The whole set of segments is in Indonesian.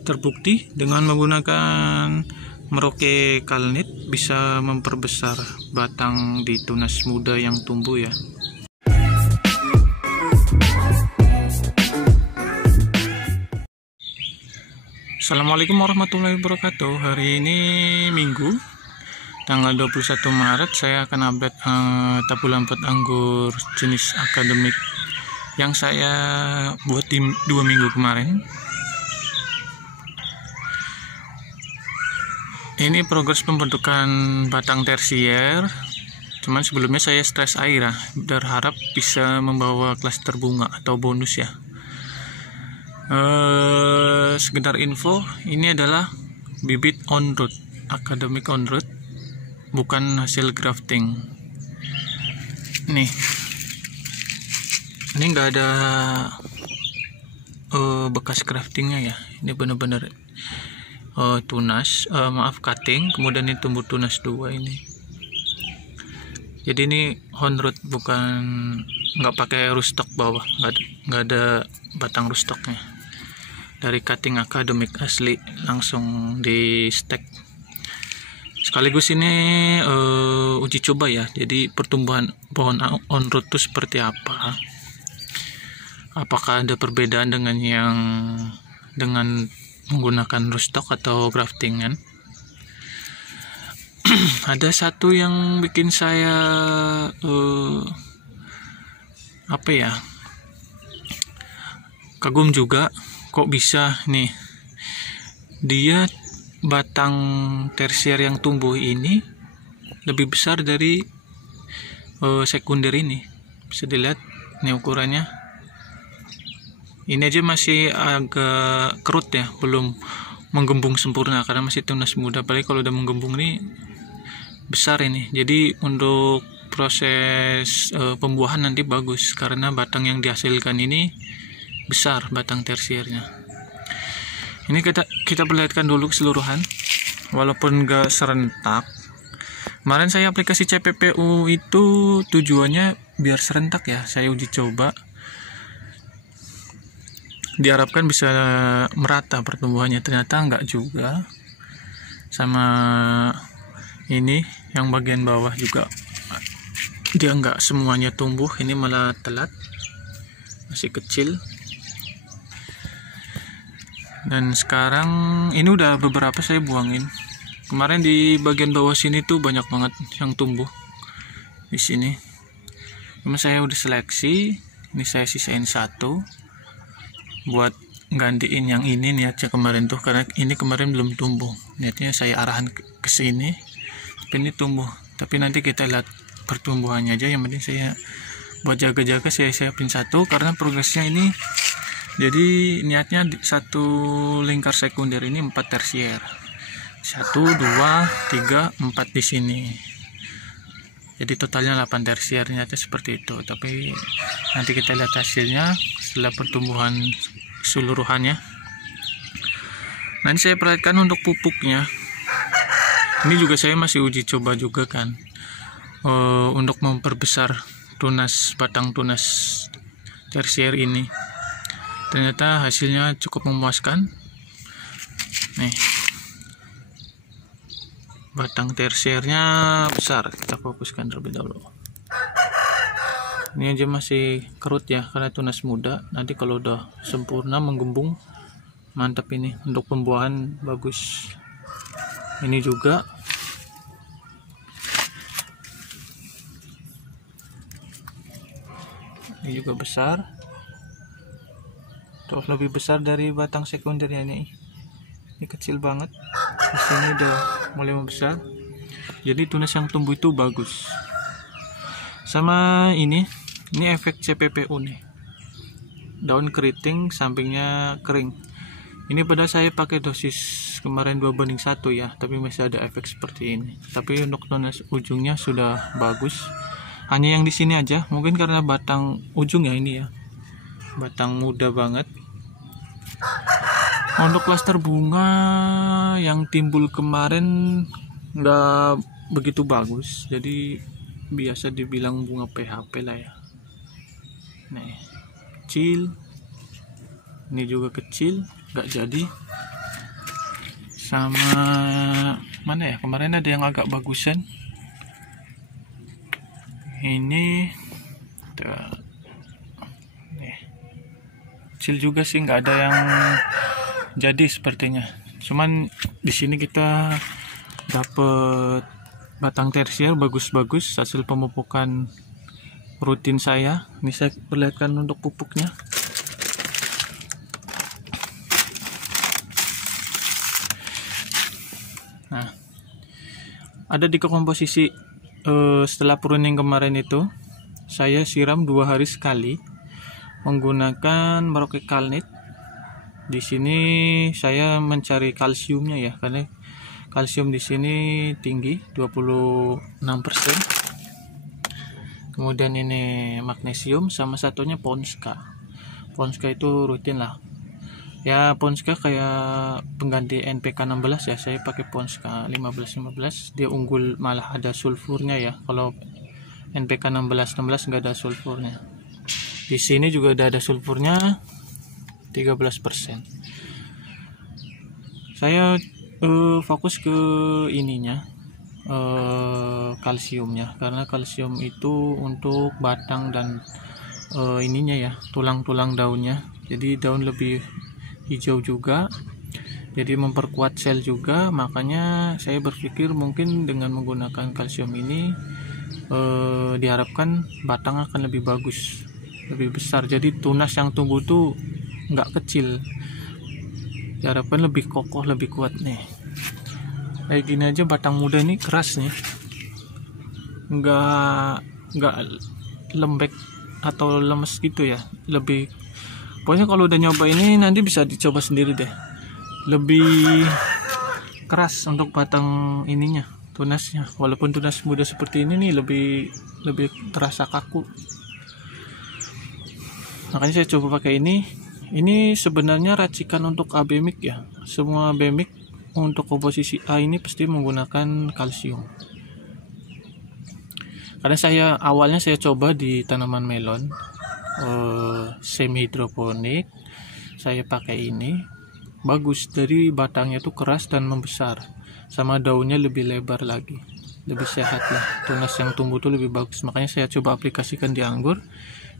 Terbukti dengan menggunakan Merauke Kalnit bisa memperbesar batang di tunas muda yang tumbuh ya. Assalamualaikum warahmatullahi wabarakatuh. Hari ini Minggu tanggal 21 Maret saya akan update tabulan pot anggur jenis akademik yang saya buat di 2 minggu kemarin. Ini progres pembentukan batang tersier. Cuman sebelumnya saya stres air ya, berharap bisa membawa klaster bunga atau bonus ya. Sekedar info, ini adalah bibit on root, akademik on root, bukan hasil grafting. Nih, ini nggak ada bekas graftingnya ya. Ini benar-benar tunas, cutting, kemudian ini tumbuh tunas 2 ini. Jadi ini on root, bukan, nggak pakai rootstock bawah, nggak ada batang rootstocknya. Dari cutting akademik asli langsung di stack. Sekaligus ini uji coba ya. Jadi pertumbuhan pohon on root itu seperti apa? Apakah ada perbedaan dengan menggunakan rootstock atau graftingan? Ada satu yang bikin saya kagum juga, kok bisa nih dia batang tersier yang tumbuh ini lebih besar dari sekunder ini. Bisa dilihat nih ukurannya. Ini aja masih agak kerut ya, belum menggembung sempurna karena masih tunas muda. Apalagi kalau udah menggembung nih besar ini. Jadi untuk proses pembuahan nanti bagus karena batang yang dihasilkan ini besar, batang tersiernya. Ini kita perlihatkan dulu keseluruhan, walaupun gak serentak. Kemarin saya aplikasi CPPU itu tujuannya biar serentak ya, saya uji coba. Diharapkan bisa merata pertumbuhannya, ternyata enggak juga. Sama ini yang bagian bawah juga dia enggak semuanya tumbuh, ini malah telat, masih kecil. Dan sekarang ini udah beberapa saya buangin. Kemarin di bagian bawah sini tuh banyak banget yang tumbuh di sini. Cuma saya udah seleksi, ini saya sisain satu buat gantiin yang ini niatnya kemarin tuh, karena ini kemarin belum tumbuh. Niatnya saya arahan ke sini, tapi ini tumbuh. Tapi nanti kita lihat pertumbuhannya aja. Yang penting saya buat jaga-jaga, saya siapin satu karena progresnya ini. Jadi niatnya satu lingkar sekunder ini 4 tersier. 1, 2, 3, 4 di sini. Jadi totalnya 8 tersier, niatnya seperti itu. Tapi nanti kita lihat hasilnya setelah pertumbuhan keseluruhannya. Nanti saya perhatikan untuk pupuknya. Ini juga saya masih uji coba juga kan, untuk memperbesar batang tunas tersier ini. Ternyata hasilnya cukup memuaskan. Nih, batang tersiernya besar. Kita fokuskan terlebih dahulu. Ini aja masih kerut ya, karena tunas muda. Nanti kalau udah sempurna menggembung, mantap ini. Untuk pembuahan bagus. Ini juga. Ini juga besar. Terus lebih besar dari batang sekundernya ini. Ini kecil banget. Di sini udah mulai membesar. Jadi tunas yang tumbuh itu bagus. Sama ini efek CPPU nih. Daun keriting, sampingnya kering. Ini pada saya pakai dosis kemarin 2:1 ya, tapi masih ada efek seperti ini. Tapi untuk tunas ujungnya sudah bagus. Hanya yang di sini aja, mungkin karena batang ujungnya ini ya, batang muda banget. Untuk klaster bunga yang timbul kemarin nggak begitu bagus, jadi biasa dibilang bunga PHP lah ya. Nih, kecil, ini juga kecil, nggak jadi. sama mana ya, kemarin ada yang agak bagusan. Ini nih, kecil juga sih, nggak ada yang jadi sepertinya. Cuman di sini kita dapat batang tersier bagus-bagus hasil pemupukan rutin saya. Ini saya perlihatkan untuk pupuknya. Nah, ada di komposisi setelah pruning kemarin itu saya siram 2 hari sekali menggunakan Merauke Kalnit. Di sini saya mencari kalsiumnya ya, karena kalsium di sini tinggi 26%. Kemudian ini magnesium sama satunya Ponska. Ponska itu rutin lah. Ya, Ponska kayak pengganti NPK 16 ya. Saya pakai Ponska 15 dia unggul, malah ada sulfurnya ya. Kalau NPK 16 nggak ada sulfurnya. Di sini juga ada sulfurnya 13%. Saya fokus ke ininya, kalsiumnya, karena kalsium itu untuk batang dan ininya ya, tulang-tulang daunnya. Jadi daun lebih hijau juga, jadi memperkuat sel juga. Makanya saya berpikir mungkin dengan menggunakan kalsium ini diharapkan batang akan lebih bagus, lebih besar. Jadi tunas yang tumbuh tuh nggak kecil, diharapkan lebih kokoh, lebih kuat nih. Kayak gini aja batang muda ini keras nih, nggak lembek atau lemes gitu ya. Lebih, pokoknya kalau udah nyoba ini nanti bisa dicoba sendiri deh. Lebih keras untuk batang ininya, tunasnya. Walaupun tunas muda seperti ini nih lebih terasa kaku. Makanya saya coba pakai ini. Ini sebenarnya racikan untuk abemik ya. Semua abemik untuk komposisi A ini pasti menggunakan kalsium. Karena awalnya saya coba di tanaman melon semi hidroponik, saya pakai ini bagus. Dari batangnya tuh keras dan membesar, sama daunnya lebih lebar lagi, lebih sehat lah. Tunas yang tumbuh tuh lebih bagus. Makanya saya coba aplikasikan di anggur.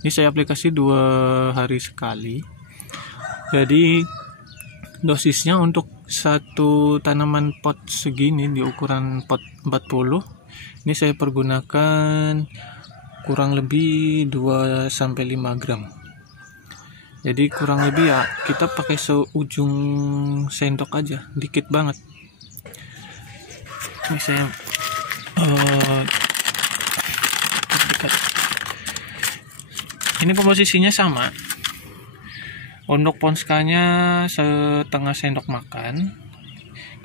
Ini saya aplikasi 2 hari sekali. Jadi dosisnya untuk satu tanaman pot segini di ukuran pot 40, ini saya pergunakan kurang lebih 2-5 gram. Jadi kurang lebih ya kita pakai seujung sendok aja, dikit banget. Ini saya ini komposisinya sama. Untuk ponskanya setengah sendok makan.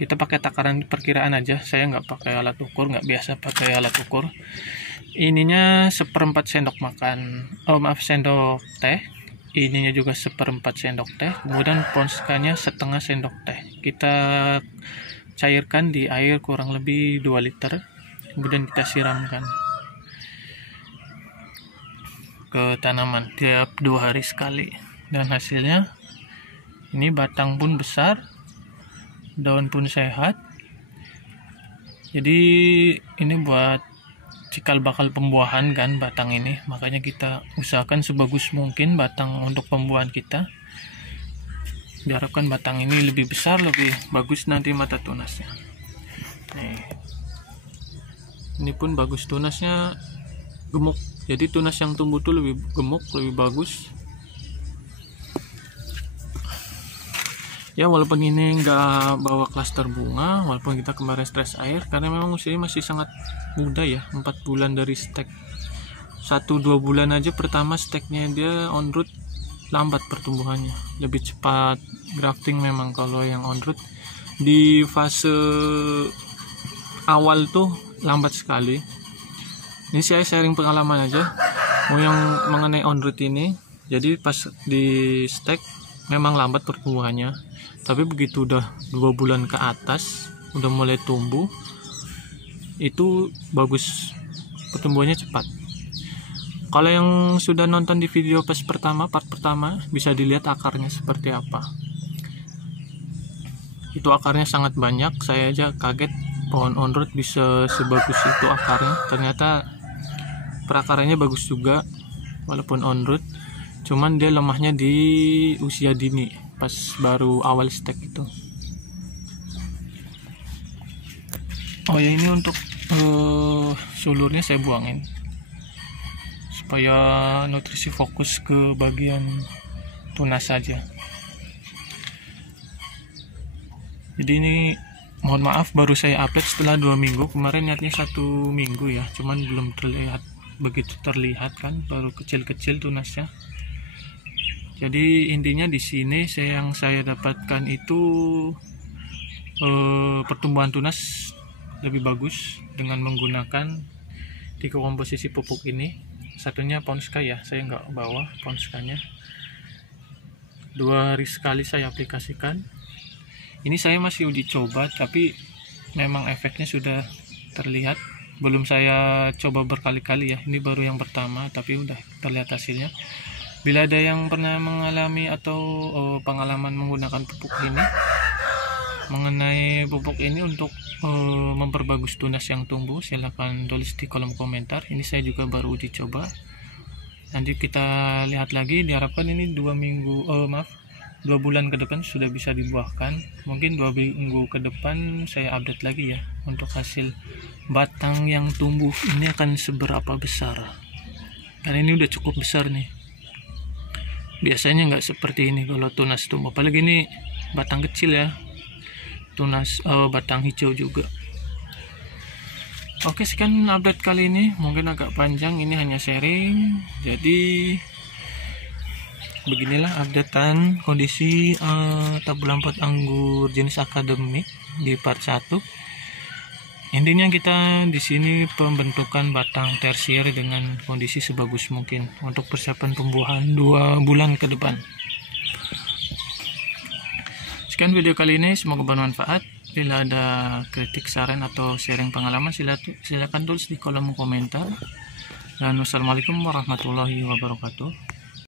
Kita pakai takaran perkiraan aja. Saya nggak pakai alat ukur, nggak biasa pakai alat ukur. Ininya 1/4 sendok makan, sendok teh. Ininya juga 1/4 sendok teh. Kemudian ponskanya setengah sendok teh. Kita cairkan di air kurang lebih 2 liter. Kemudian kita siramkan ke tanaman tiap 2 hari sekali. Dan hasilnya ini batang pun besar, daun pun sehat. Jadi ini buat cikal bakal pembuahan kan batang ini. Makanya kita usahakan sebagus mungkin batang untuk pembuahan kita. Diharapkan batang ini lebih besar, lebih bagus nanti mata tunasnya. Nih, ini pun bagus, tunasnya gemuk. Jadi tunas yang tumbuh tuh lebih gemuk, lebih bagus. Ya, walaupun ini nggak bawa klaster bunga, walaupun kita kemarin stres air, karena memang usianya masih sangat muda ya, 4 bulan dari stek. 1-2 bulan aja pertama steknya dia on root, lambat pertumbuhannya, lebih cepat grafting. Memang kalau yang on root di fase awal tuh lambat sekali. Ini saya sharing pengalaman aja, mau yang mengenai on root ini. Jadi pas di stek memang lambat pertumbuhannya, tapi begitu udah 2 bulan ke atas udah mulai tumbuh, itu bagus, pertumbuhannya cepat. Kalau yang sudah nonton di video part pertama bisa dilihat akarnya seperti apa. Itu akarnya sangat banyak, saya aja kaget pohon on-road bisa sebagus itu akarnya. Ternyata perakarannya bagus juga walaupun on-road, cuman dia lemahnya di usia dini pas baru awal stek itu. Oh ya, ini untuk sulurnya saya buangin supaya nutrisi fokus ke bagian tunas saja. Jadi ini mohon maaf baru saya upload setelah 2 minggu. Kemarin niatnya 1 minggu ya, cuman belum begitu terlihat kan, baru kecil-kecil tunasnya. Jadi intinya di sini yang saya dapatkan itu pertumbuhan tunas lebih bagus dengan menggunakan 3 komposisi pupuk ini. Satunya Ponska ya, saya nggak bawa Ponskanya. 2 hari sekali saya aplikasikan. Ini saya masih uji coba, tapi memang efeknya sudah terlihat. Belum saya coba berkali-kali ya, ini baru yang pertama, tapi udah terlihat hasilnya. Bila ada yang pernah mengalami atau pengalaman menggunakan pupuk ini, mengenai pupuk ini untuk memperbagus tunas yang tumbuh, silahkan tulis di kolom komentar. Ini saya juga baru uji coba. Nanti kita lihat lagi, diharapkan ini 2 bulan ke depan sudah bisa dibuahkan. Mungkin 2 minggu ke depan saya update lagi ya untuk hasil batang yang tumbuh ini akan seberapa besar. Karena ini udah cukup besar nih. Biasanya nggak seperti ini kalau tunas tumbuh, apalagi ini batang kecil ya, tunas batang hijau juga. Oke, sekian update kali ini, mungkin agak panjang, ini hanya sharing. Jadi beginilah updatean kondisi tabulan pot anggur jenis akademik di part 1. Intinya kita di sini pembentukan batang tersier dengan kondisi sebagus mungkin untuk persiapan pembuahan 2 bulan ke depan. Sekian video kali ini, semoga bermanfaat. Bila ada kritik, saran atau sharing pengalaman, silakan tulis di kolom komentar. Dan wassalamualaikum warahmatullahi wabarakatuh.